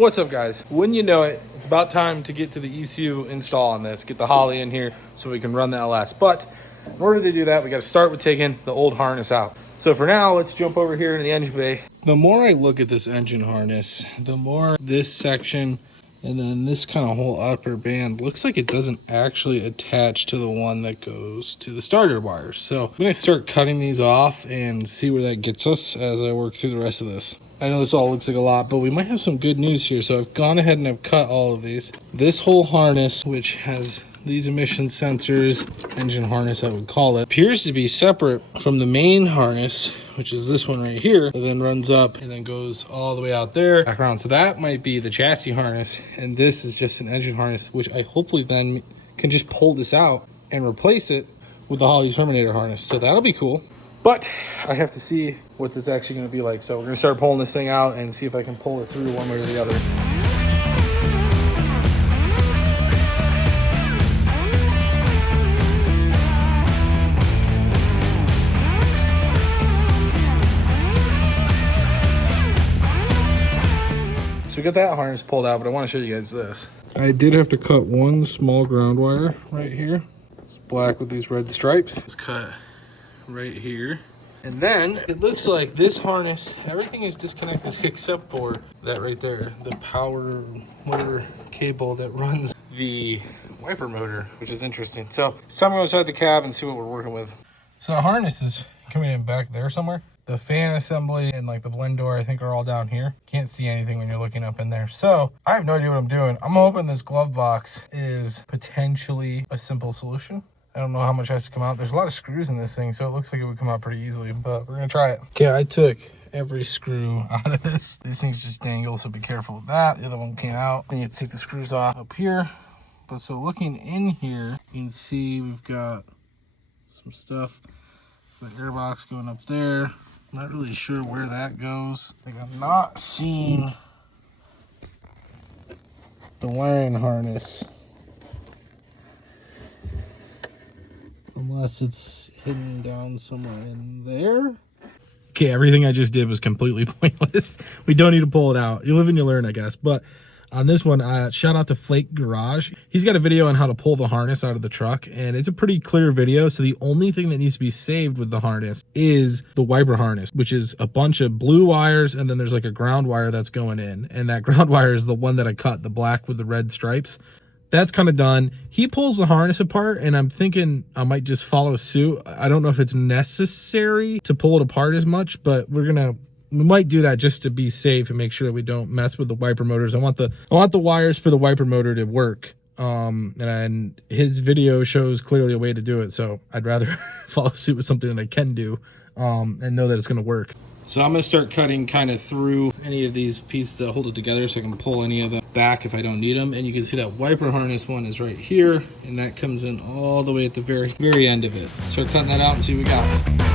What's up, guys? Wouldn't you know it, it's about time to get to the ECU install on this, get the Holley in here so we can run the LS. But in order to do that, we got to start with taking the old harness out. So for now, let's jump over here in the engine bay. The more I look at this engine harness, the more this section and then this kind of whole upper band looks like it doesn't actually attach to the one that goes to the starter wires. So I'm going to start cutting these off and see where that gets us as I work through the rest of this. I know this all looks like a lot, but we might have some good news here. So I've gone ahead and I've cut all of these. This whole harness, which has these emission sensors, engine harness I would call it, appears to be separate from the main harness, which is this one right here, that then runs up and then goes all the way out there, back around. So that might be the chassis harness, and this is just an engine harness, which I hopefully then can just pull this out and replace it with the Holley Terminator harness. So that'll be cool. But I have to see what it's actually going to be like. So we're going to start pulling this thing out and see if I can pull it through one way or the other. So we got that harness pulled out, but I want to show you guys this. I did have to cut one small ground wire right here. It's black with these red stripes. It's cut right here. And then it looks like this harness, everything is disconnected except for that right there, the power motor cable that runs the wiper motor, which is interesting. So it's time to go inside the cab and see what we're working with. So the harness is coming in back there somewhere. The fan assembly and like the blend door, I think, are all down here. Can't see anything when you're looking up in there. So I have no idea what I'm doing. I'm hoping this glove box is potentially a simple solution. I don't know how much has to come out. There's a lot of screws in this thing, so it looks like it would come out pretty easily, but we're gonna try it. Okay, I took every screw out of this. These things just dangle, so be careful with that. The other one came out. Then you have to take the screws off up here. But so looking in here, you can see we've got some stuff. The airbox going up there. Not really sure where that goes. Like, I'm not seeing the wiring harness. Unless it's hidden down somewhere in there. Okay, everything I just did was completely pointless. We don't need to pull it out. You live and you learn, I guess. But on this one, shout out to Flake Garage. He's got a video on how to pull the harness out of the truck, and it's a pretty clear video. So the only thing that needs to be saved with the harness is the wiper harness, which is a bunch of blue wires, and then there's like a ground wire that's going in. And that ground wire is the one that I cut, the black with the red stripes. That's kind of done. He pulls the harness apart, and I'm thinking I might just follow suit. I don't know if it's necessary to pull it apart as much, but we might do that just to be safe and make sure that we don't mess with the wiper motors. I want the wires for the wiper motor to work. And his video shows clearly a way to do it, so I'd rather follow suit with something that I can do and know that it's going to work. So I'm going to start cutting kind of through any of these pieces that hold it together so I can pull any of them back if I don't need them. And you can see that wiper harness one is right here, and that comes in all the way at the very end of it. Start cutting that out and see what we got.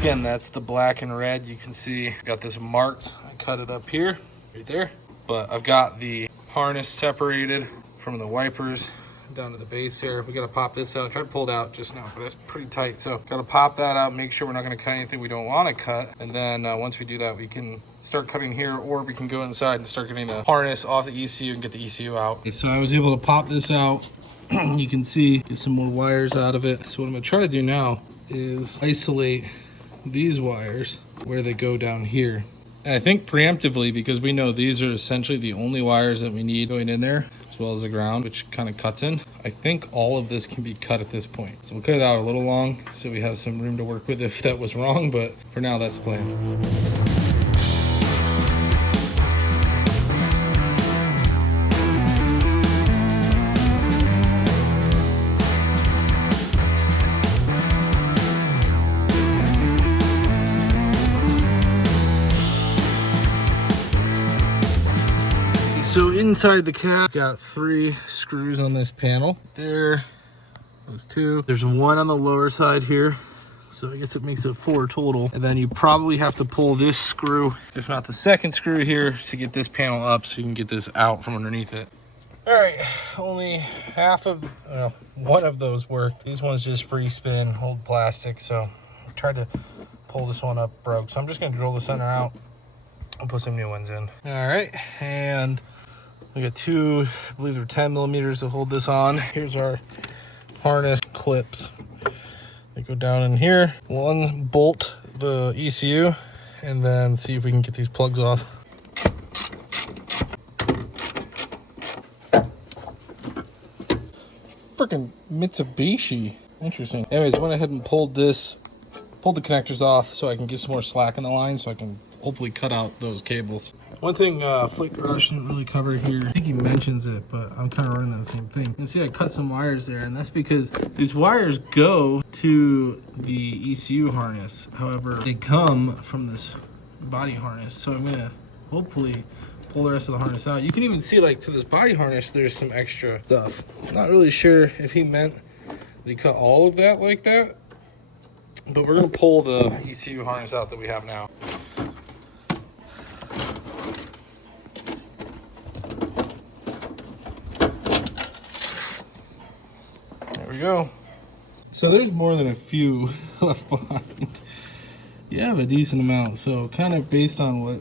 Again, that's the black and red. You can see I've got this marked. I cut it up here, right there. But I've got the harness separated from the wipers down to the base here. We got to pop this out. I tried to pull it out just now, but it's pretty tight. So got to pop that out, make sure we're not going to cut anything we don't want to cut. And then once we do that, we can start cutting here, or we can go inside and start getting the harness off the ECU and get the ECU out. So I was able to pop this out. You can see, get some more wires out of it. So what I'm going to try to do now is isolate these wires where they go down here. And I think preemptively, because we know these are essentially the only wires that we need going in there, as well as the ground, which kind of cuts in. I think all of this can be cut at this point. So we'll cut it out a little long so we have some room to work with if that was wrong, but for now that's the plan. So inside the cab, got 3 screws on this panel. They're Those two. There's one on the lower side here. So I guess it makes it 4 total. And then you probably have to pull this screw, if not the second screw here, to get this panel up so you can get this out from underneath it. All right, only half of, well, one of those worked. These ones just free spin, old plastic. So I tried to pull this one up, broke. So I'm just gonna drill the center out and put some new ones in. All right, and we got two, I believe they're 10 millimeters to hold this on. Here's our harness clips. They go down in here. One bolt the ECU, and then see if we can get these plugs off. Freaking Mitsubishi. Interesting. Anyways, went ahead and pulled the connectors off so I can get some more slack in the line so I can hopefully cut out those cables. One thing Flake Garage didn't really cover here, I think he mentions it, but I'm kind of running that same thing. You can see I cut some wires there, and that's because these wires go to the ECU harness. However, they come from this body harness. So I'm gonna hopefully pull the rest of the harness out. You can even see, like, to this body harness, there's some extra stuff. Not really sure if he meant that he cut all of that like that, but we're gonna pull the ECU harness out that we have now. There we go. So there's more than a few left behind. You have a decent amount. So kind of based on what,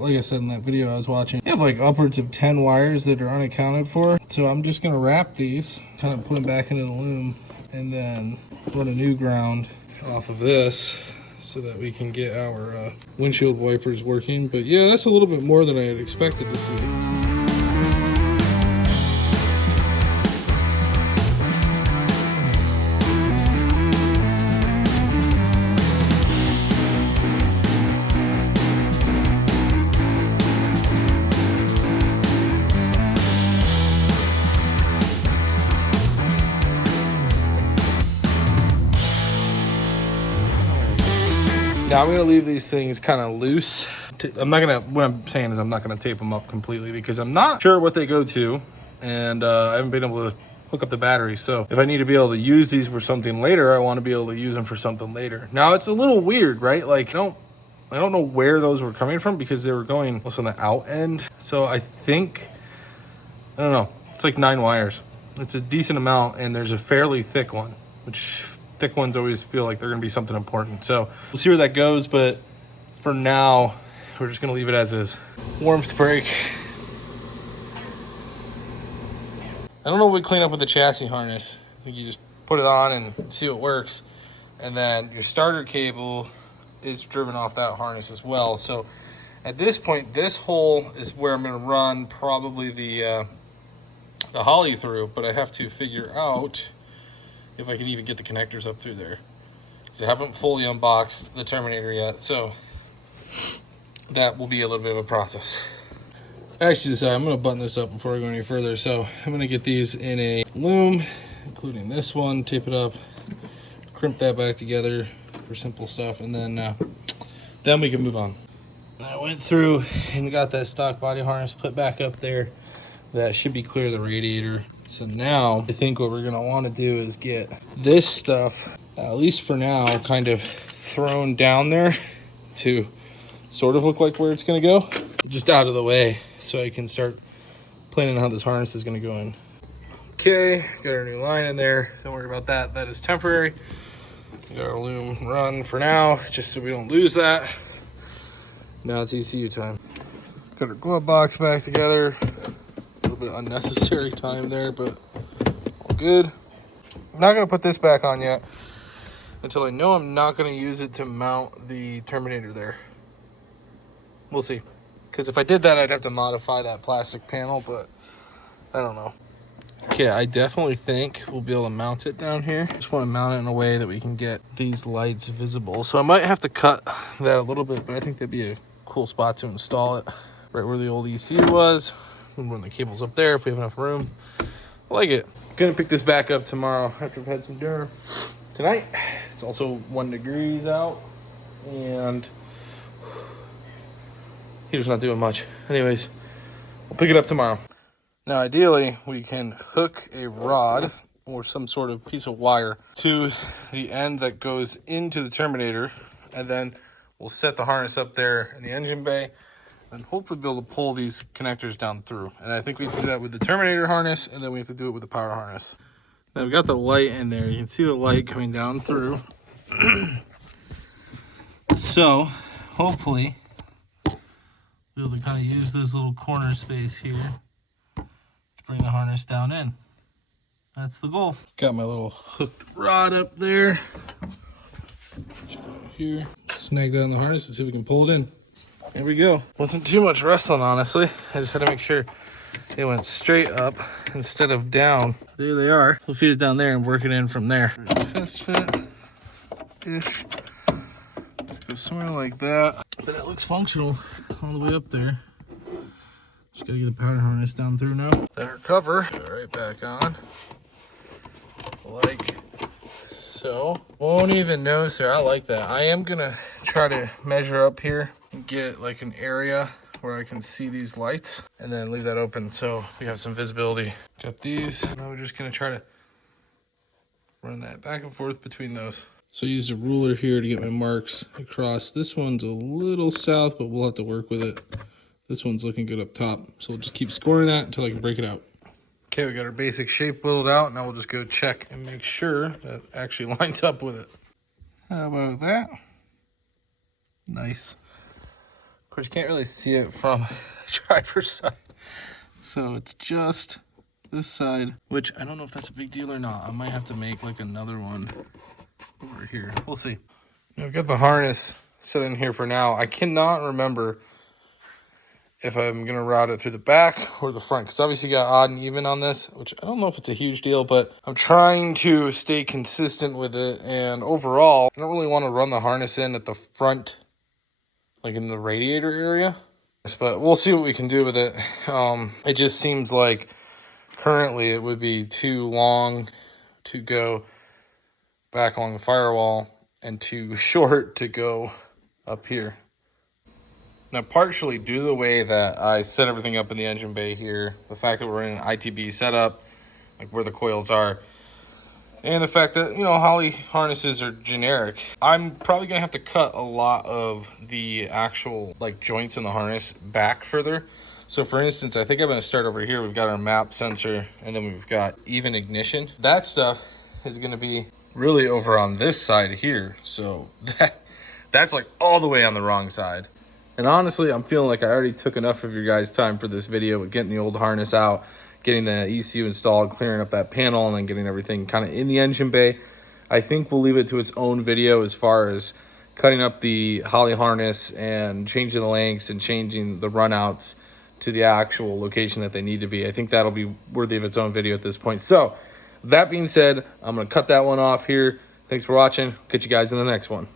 like I said in that video I was watching, you have like upwards of 10 wires that are unaccounted for. So I'm just gonna wrap these, kind of put them back into the loom, and then put a new ground off of this so that we can get our windshield wipers working. But yeah, that's a little bit more than I had expected to see. Now I'm gonna leave these things kind of loose. I'm not gonna, what I'm saying is I'm not gonna tape them up completely because I'm not sure what they go to, and I haven't been able to hook up the battery. So if I need to be able to use these for something later, I want to be able to use them for something later. Now it's a little weird, right? Like I don't know where those were coming from because they were going also on the out end. So I think, I don't know, it's like 9 wires. It's a decent amount, and there's a fairly thick one, which thick ones always feel like they're gonna be something important. So we'll see where that goes, but for now, we're just gonna leave it as is. Warmth brake. I don't know what we clean up with the chassis harness. I think you just put it on and see what works. And then your starter cable is driven off that harness as well. So at this point, this hole is where I'm gonna run probably the Holley through, but I have to figure out if I can even get the connectors up through there. So I haven't fully unboxed the Terminator yet, so that will be a little bit of a process. I actually decided I'm gonna button this up before I go any further. So I'm gonna get these in a loom, including this one, tape it up, crimp that back together for simple stuff, and then we can move on. I went through and got that stock body harness put back up there. That should be clear of the radiator. So now I think what we're gonna want to do is get this stuff, at least for now, kind of thrown down there to sort of look like where it's gonna go, just out of the way so I can start planning how this harness is gonna go in. Okay, got our new line in there. Don't worry about that. That is temporary. We got our loom run for now, just so we don't lose that. Now it's ECU time. Got our glove box back together. Unnecessary time there, but all good. I'm not gonna put this back on yet until I know I'm not gonna use it to mount the Terminator there. We'll see, because if I did that, I'd have to modify that plastic panel, but I don't know. Okay, I definitely think we'll be able to mount it down here. Just want to mount it in a way that we can get these lights visible. So I might have to cut that a little bit, but I think that'd be a cool spot to install it, right where the old ECU was. Run the cables up there if we have enough room. I like it. Gonna pick this back up tomorrow after I've had some dinner. Tonight, it's also 1 degree out, and heater's not doing much. Anyways, we'll pick it up tomorrow. Now, ideally, we can hook a rod or some sort of piece of wire to the end that goes into the Terminator, and then we'll set the harness up there in the engine bay and hopefully be able to pull these connectors down through. And I think we have to do that with the Terminator harness, and then we have to do it with the power harness. Now we've got the light in there. You can see the light coming down through. So hopefully we'll be able to kind of use this little corner space here to bring the harness down in. That's the goal. Got my little hooked rod up there. Here, snag that on the harness and see if we can pull it in. There we go. Wasn't too much wrestling, honestly. I just had to make sure it went straight up instead of down. There they are. We'll feed it down there and work it in from there. Test fit-ish. Go somewhere like that. But that looks functional all the way up there. Just gotta get the powder harness down through now. Then our cover, go right back on. Like so. Won't even notice there. I like that. I am gonna try to measure up here and get like an area where I can see these lights and then leave that open so we have some visibility. Got these. Now we're just gonna try to run that back and forth between those. So I used a ruler here to get my marks across. This one's a little south, but we'll have to work with it. This one's looking good up top. So we'll just keep scoring that until I can break it out. Okay, we got our basic shape whittled out. Now we'll just go check and make sure that actually lines up with it. How about that? Nice. Of course, you can't really see it from the driver's side. So it's just this side, which I don't know if that's a big deal or not. I might have to make like another one over here. We'll see. I've got the harness set in here for now. I cannot remember if I'm going to route it through the back or the front, because obviously you got odd and even on this, which I don't know if it's a huge deal, but I'm trying to stay consistent with it. And overall, I don't really want to run the harness in at the front, like in the radiator area, but we'll see what we can do with it. It just seems like currently it would be too long to go back along the firewall and too short to go up here. Now, partially due to the way that I set everything up in the engine bay here, the fact that we're in an ITB setup, like where the coils are, and the fact that, you know, Holley harnesses are generic, I'm probably going to have to cut a lot of the actual, like, joints in the harness back further. So, for instance, I think I'm going to start over here. We've got our map sensor, and then we've got even ignition. That stuff is going to be really over on this side here. So, that's like all the way on the wrong side. And honestly, I'm feeling like I already took enough of your guys' time for this video with getting the old harness out, getting the ECU installed, clearing up that panel, and then getting everything kind of in the engine bay. I think we'll leave it to its own video as far as cutting up the Holley harness and changing the lengths and changing the runouts to the actual location that they need to be. I think that'll be worthy of its own video at this point. So, that being said, I'm going to cut that one off here. Thanks for watching. Catch you guys in the next one.